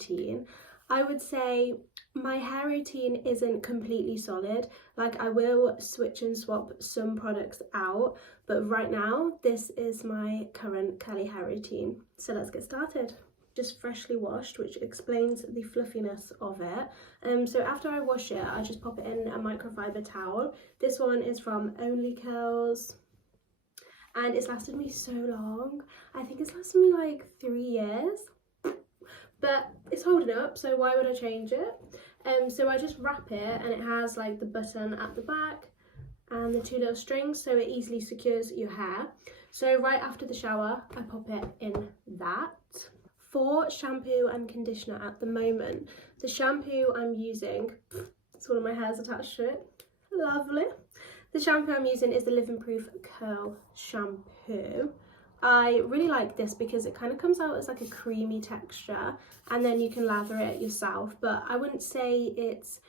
routine, I would say my hair routine isn't completely solid. Like, I will switch and swap some products out, but right now this is my current curly hair routine. So let's get started. Just freshly washed, which explains the fluffiness of it. So after I wash it, I just pop it in a microfiber towel. This one is from Only Curls, and it's lasted me so long. I think it's lasted me like 3 years, but it's holding up, so why would I change it? So I just wrap it, and it has like the button at the back and the 2 little strings, so it easily secures your hair. So right after the shower, I pop it in that. For shampoo and conditioner at the moment, the shampoo I'm using, it's one of my hairs attached to it, lovely. The shampoo I'm using is the Living Proof Curl shampoo. I really like this because it kind of comes out as like a creamy texture, and then you can lather it yourself, but I wouldn't say it's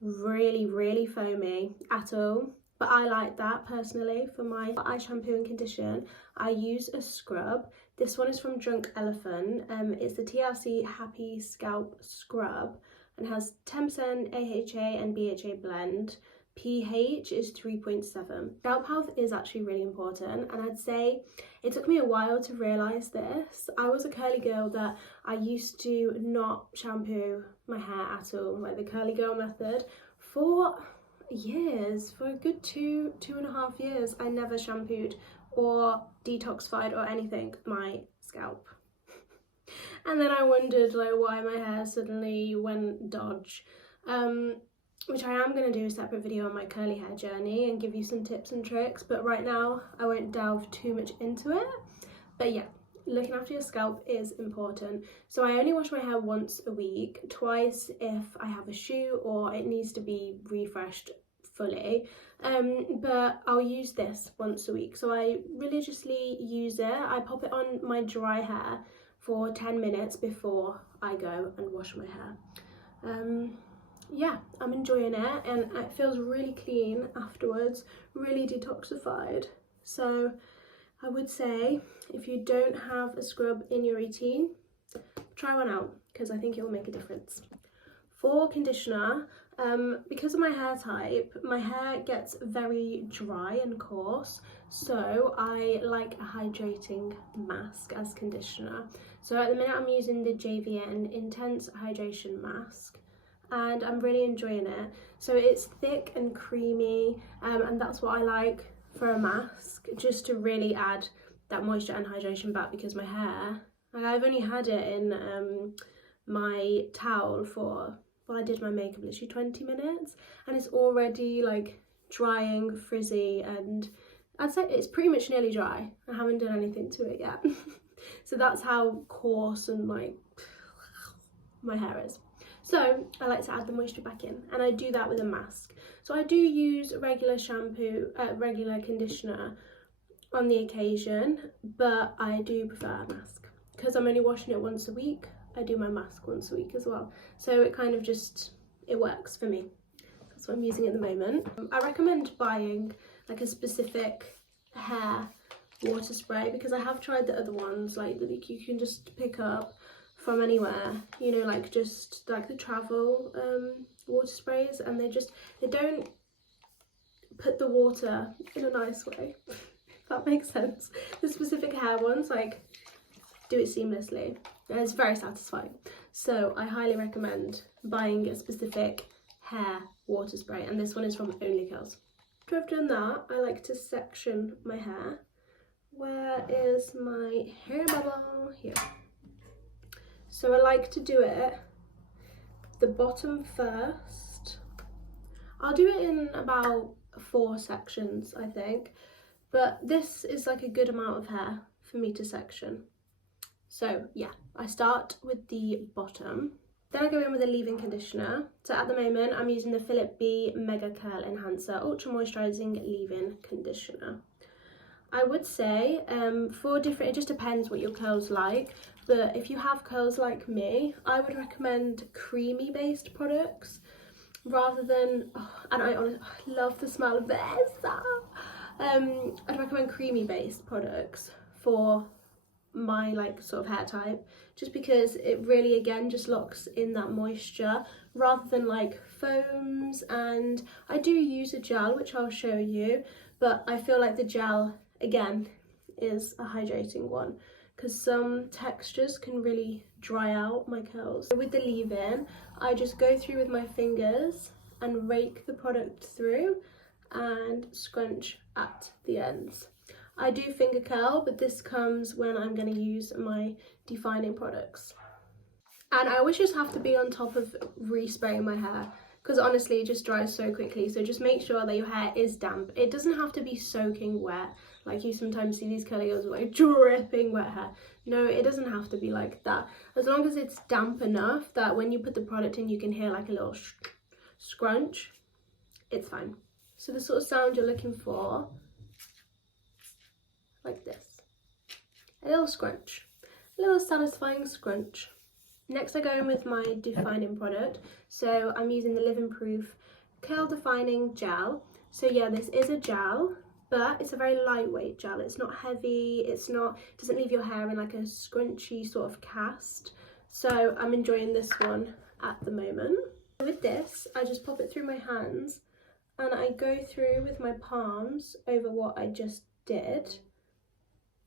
really foamy at all. But I like that personally. For my eye shampoo and condition, I use a scrub. This one is from Drunk Elephant. It's the TLC Happy Scalp Scrub, and has 10% AHA and BHA blend. pH is 3.7. Scalp health is actually really important, and I'd say it took me a while to realise this. I was a curly girl that I used to not shampoo my hair at all, like the curly girl method, for years. For a good two and a half years, I never shampooed or detoxified or anything my scalp. And then I wondered like why my hair suddenly went dodge, which I am going to do a separate video on my curly hair journey and give you some tips and tricks, but right now I won't delve too much into it. But yeah, looking after your scalp is important. So I only wash my hair once a week, twice if I have a shoot or it needs to be refreshed fully, but I'll use this once a week. So I religiously use it. I pop it on my dry hair for 10 minutes before I go and wash my hair. Yeah, I'm enjoying it, and it feels really clean afterwards, really detoxified. So I would say if you don't have a scrub in your routine, try one out, because I think it will make a difference. For conditioner, because of my hair type, my hair gets very dry and coarse, so I like a hydrating mask as conditioner. So at the minute I'm using the JVN Intense Hydration Mask, and I'm really enjoying it. So it's thick and creamy, and that's what I like for a mask, just to really add that moisture and hydration back, because my hair, like, I've only had it in my towel for, well, I did my makeup literally 20 minutes, and it's already like drying, frizzy, and I'd say it's pretty much nearly dry. I haven't done anything to it yet. So that's how coarse and like my hair is. So I like to add the moisture back in, and I do that with a mask. So I do use regular shampoo, regular conditioner on the occasion, but I do prefer a mask. Because I'm only washing it once a week, I do my mask once a week as well. So it kind of just, it works for me. That's what I'm using at the moment. I recommend buying like a specific hair water spray, because I have tried the other ones like that you can just pick up from anywhere, you know, like just like the travel water sprays, and they don't put the water in a nice way, if that makes sense. The specific hair ones like do it seamlessly, and it's very satisfying. So I highly recommend buying a specific hair water spray, and this one is from Only Curls. After I've done that, I like to section my hair. Where is my hair bubble? Here. So I like to do it the bottom first. I'll do it in about 4 sections, I think, but this is like a good amount of hair for me to section. So yeah, I start with the bottom, then I go in with a leave-in conditioner. So at the moment I'm using the Philip B Mega Curl Enhancer Ultra Moisturising Leave-In Conditioner. I would say for different, it just depends what your curls like, but if you have curls like me, I would recommend creamy based products rather than, and I honestly love the smell of this, I'd recommend creamy based products for my like sort of hair type, just because it really again just locks in that moisture rather than like foams. And I do use a gel, which I'll show you, but I feel like the gel again is a hydrating one, because some textures can really dry out my curls. With the leave-in, I just go through with my fingers and rake the product through and scrunch at the ends. I do finger curl, but this comes when I'm going to use my defining products. And I always just have to be on top of respraying my hair, because honestly it just dries so quickly. So just make sure that your hair is damp. It doesn't have to be soaking wet, like you sometimes see these curly girls with like dripping wet hair. No, it doesn't have to be like that. As long as it's damp enough that when you put the product in you can hear like a little scrunch, it's fine. So the sort of sound you're looking for, like this, a little scrunch, a little satisfying scrunch. Next I go in with my defining product. So I'm using the Living Proof Curl Defining Gel. So yeah, this is a gel, but it's a very lightweight gel. It's not heavy, it doesn't leave your hair in like a scrunchy sort of cast. So I'm enjoying this one at the moment. With this, I just pop it through my hands and I go through with my palms over what I just did,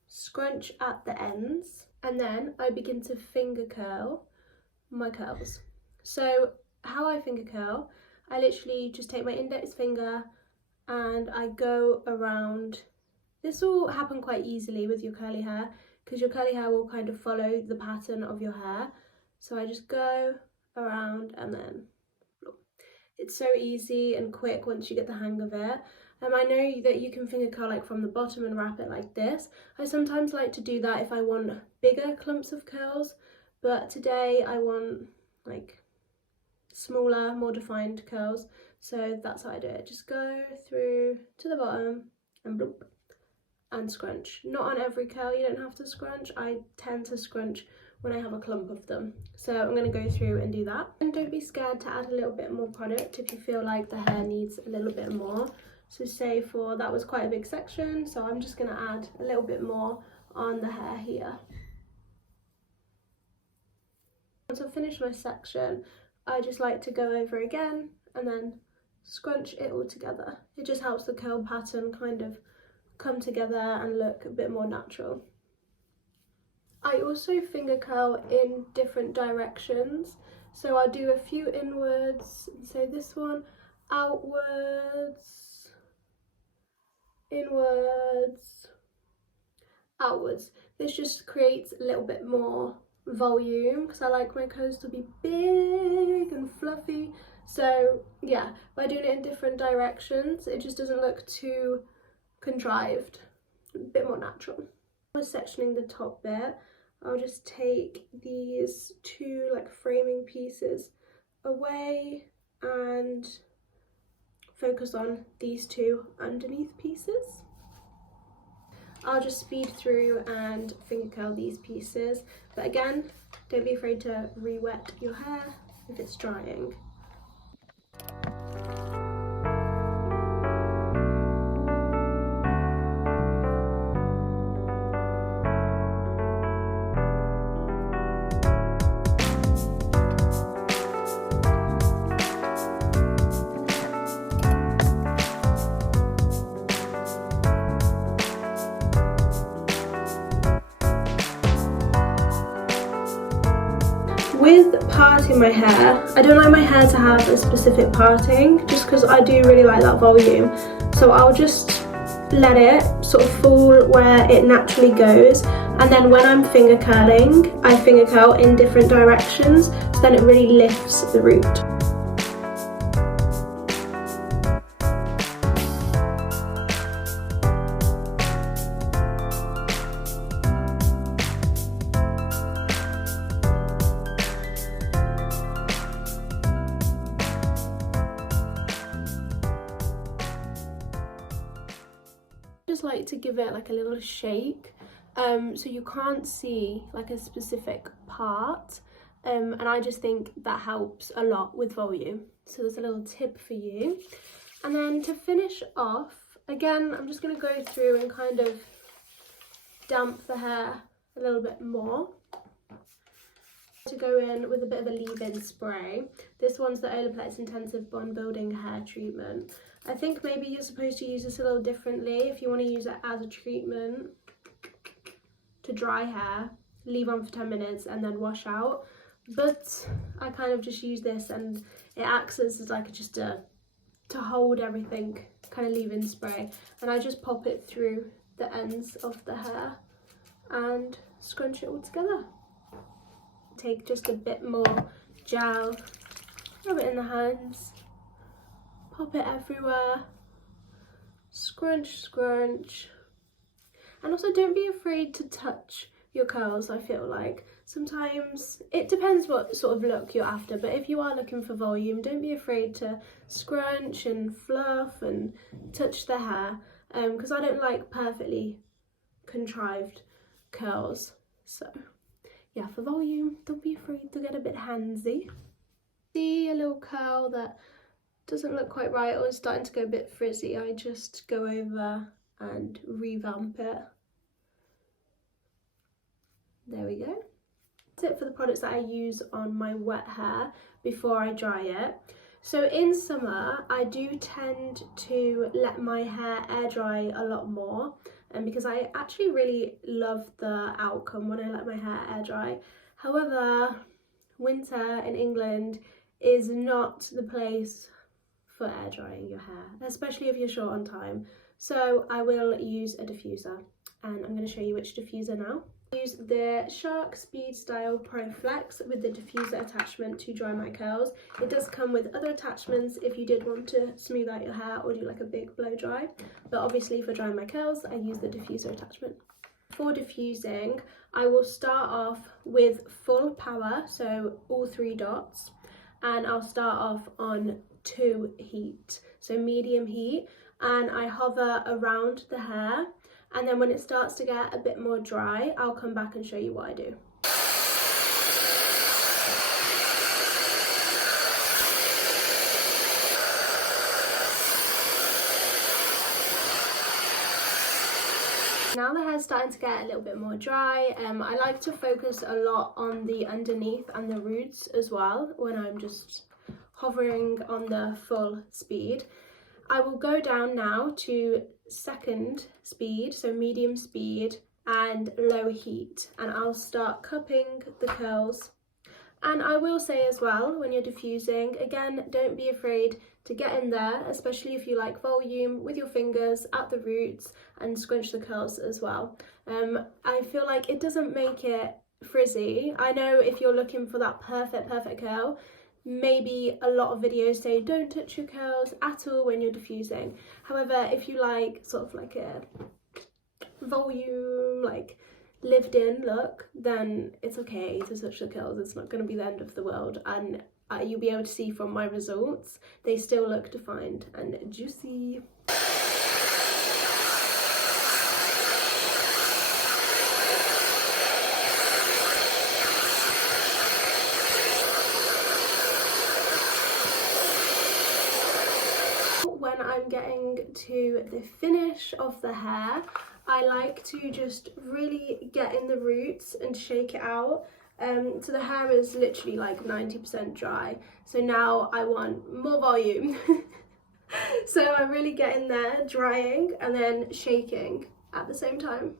scrunch at the ends, and then I begin to finger curl my curls. So how I finger curl, I literally just take my index finger and I go around. This will happen quite easily with your curly hair, because your curly hair will kind of follow the pattern of your hair. So I just go around and then it's so easy and quick once you get the hang of it. I know that you can finger curl like from the bottom and wrap it like this. I sometimes like to do that if I want bigger clumps of curls, but today I want like smaller, more defined curls. So that's how I do it. Just go through to the bottom and bloop and scrunch. Not on every curl, you don't have to scrunch. I tend to scrunch when I have a clump of them. So I'm going to go through and do that. And don't be scared to add a little bit more product if you feel like the hair needs a little bit more. So say for that was quite a big section, so I'm just going to add a little bit more on the hair here. Once I've finished my section, I just like to go over again and then scrunch it all together. It just helps the curl pattern kind of come together and look a bit more natural. I also finger curl in different directions. So I'll do a few inwards, so this one, outwards, inwards, outwards. This just creates a little bit more volume because I like my curls to be big and fluffy. So yeah, by doing it in different directions, it just doesn't look too contrived, a bit more natural. When sectioning the top bit, I'll just take these two like framing pieces away and focus on these two underneath pieces. I'll just speed through and finger curl these pieces, but again, don't be afraid to re-wet your hair if it's drying. With parting my hair, I don't like my hair to have a specific parting just because I do really like that volume. So I'll just let it sort of fall where it naturally goes, and then when I'm finger curling, I finger curl in different directions, so then it really lifts the root. Just like to give it like a little shake, so you can't see like a specific part, and I just think that helps a lot with volume. So there's a little tip for you. And then to finish off, again, I'm just going to go through and kind of damp the hair a little bit more. To go in with a bit of a leave-in spray. This one's the Olaplex Intensive Bond Building Hair Treatment. I think maybe you're supposed to use this a little differently. If you want to use it as a treatment to dry hair, leave on for 10 minutes and then wash out. But I kind of just use this and it acts as like just to hold everything, kind of leave-in spray. And I just pop it through the ends of the hair and scrunch it all together. Take just a bit more gel, rub it in the hands, pop it everywhere, scrunch, scrunch. And also don't be afraid to touch your curls. I feel like sometimes it depends what sort of look you're after, but if you are looking for volume, don't be afraid to scrunch and fluff and touch the hair, because I don't like perfectly contrived curls. So yeah, for volume, don't be afraid to get a bit handsy. See a little curl that doesn't look quite right or is starting to go a bit frizzy, I just go over and revamp it. There we go. That's it for the products that I use on my wet hair before I dry it. So in summer, I do tend to let my hair air dry a lot more, and because I actually really love the outcome when I let my hair air dry. However, winter in England is not the place for air drying your hair, especially if you're short on time. So I will use a diffuser, and I'm going to show you which diffuser now. Use the Shark Speed Style Pro Flex with the diffuser attachment to dry my curls. It does come with other attachments if you did want to smooth out your hair or do like a big blow dry, but obviously for drying my curls I use the diffuser attachment. For diffusing, I will start off with full power, so all 3 dots, and I'll start off on 2 heat, so medium heat, and I hover around the hair. And then when it starts to get a bit more dry, I'll come back and show you what I do. Now the hair's starting to get a little bit more dry. I like to focus a lot on the underneath and the roots as well when I'm just hovering on the full speed. I will go down now to 2nd speed, so medium speed and low heat, and I'll start cupping the curls. And I will say as well, when you're diffusing, again, don't be afraid to get in there, especially if you like volume, with your fingers at the roots and scrunch the curls as well. I feel like it doesn't make it frizzy. I know if you're looking for that perfect curl, maybe a lot of videos say don't touch your curls at all when you're diffusing. However, if you like sort of like a volume, like lived in look, then it's okay to touch the curls. It's not going to be the end of the world, and you'll be able to see from my results they still look defined and juicy. When I'm getting to the finish of the hair, I like to just really get in the roots and shake it out. So the hair is literally like 90% dry. So now I want more volume. So I really get in there, drying and then shaking at the same time.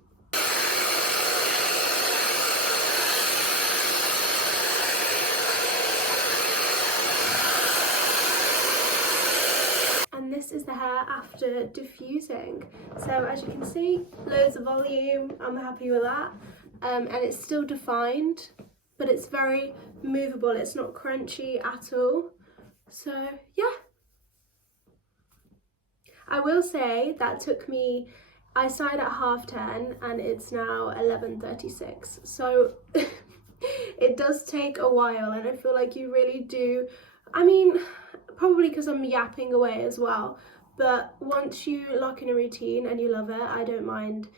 And this is the hair after diffusing. So as you can see, loads of volume, I'm happy with that. And it's still defined, but it's very movable, it's not crunchy at all. So yeah. I will say that took me, I started at 10:30 and it's now 11:36. So it does take a while, and I feel like you really do, I mean, probably because I'm yapping away as well, but once you lock in a routine and you love it, I don't mind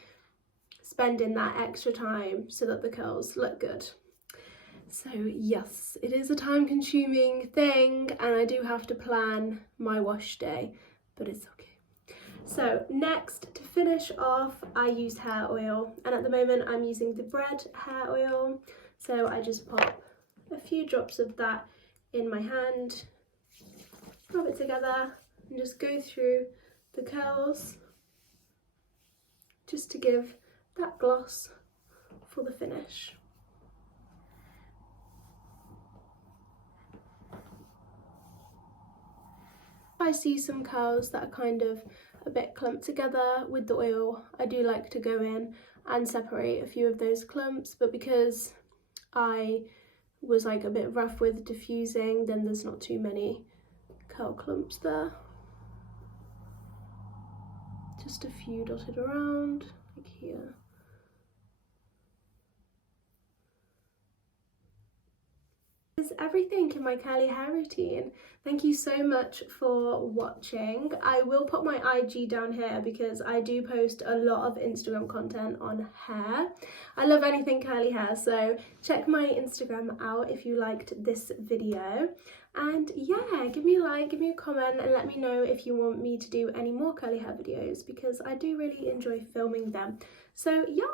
spending that extra time so that the curls look good. So yes, it is a time-consuming thing, and I do have to plan my wash day, but it's okay. So next, to finish off, I used hair oil, and at the moment I'm using the Bread hair oil. So I just pop a few drops of that in my hand, rub it together, and just go through the curls just to give that gloss for the finish. I see some curls that are kind of a bit clumped together with the oil, I do like to go in and separate a few of those clumps, but because I was like a bit rough with diffusing, then there's not too many curl clumps there. Just a few dotted around, like here. Is everything in my curly hair routine. Thank you so much for watching. I will put my IG down here because I do post a lot of Instagram content on hair. I love anything curly hair, so check my Instagram out if you liked this video. And yeah, give me a like, give me a comment, and let me know if you want me to do any more curly hair videos because I do really enjoy filming them. So yes!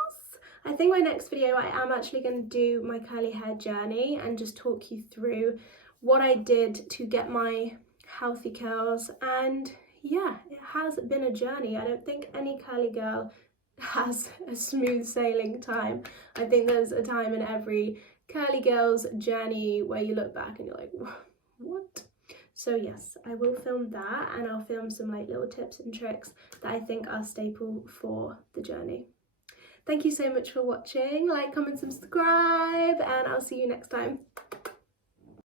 I think my next video I am actually going to do my curly hair journey and just talk you through what I did to get my healthy curls, and yeah, it has been a journey. I don't think any curly girl has a smooth sailing time. I think there's a time in every curly girl's journey where you look back and you're like, what? So yes, I will film that, and I'll film some like little tips and tricks that I think are staple for the journey. Thank you so much for watching. Like, comment, subscribe, and I'll see you next time.